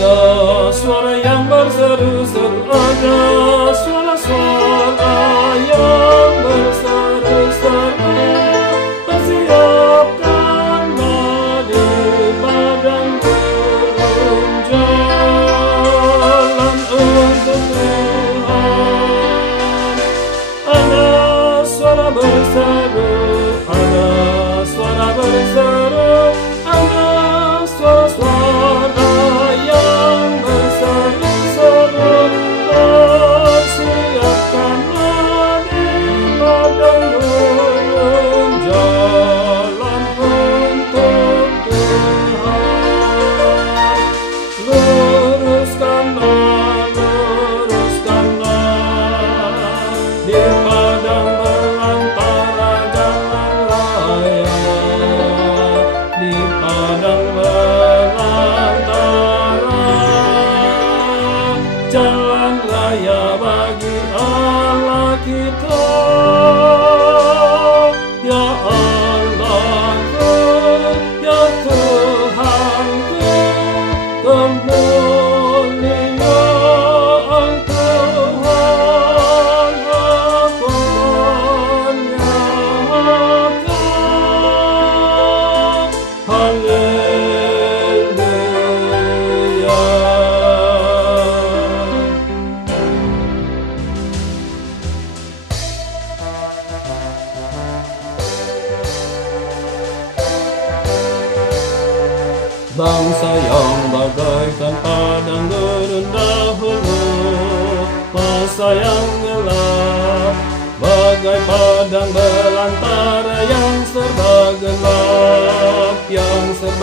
Ada suara yang berseru-seru, ada suara-suara yang berseru-seru. Persiapkanlah di padang gurun jalan untuk Tuhan. Ada suara berseru, ada suara berseru, ada suara-suara yang berseru-seru. Persiapkanlah di padang gurun jalan untuk Tuhan. Luruskanlah, luruskanlah di padang belantara jalan raya, di padang belantara jalan raya bagi Allah kita. Ya Allahku, ya Tuhanku, kemuliaan Tuhan aku nyatakan. Haleluya. Bangsa yang bagaikan padang gurun dahulu, masa yang gelap bagai padang belantara yang serba gelap, yang serba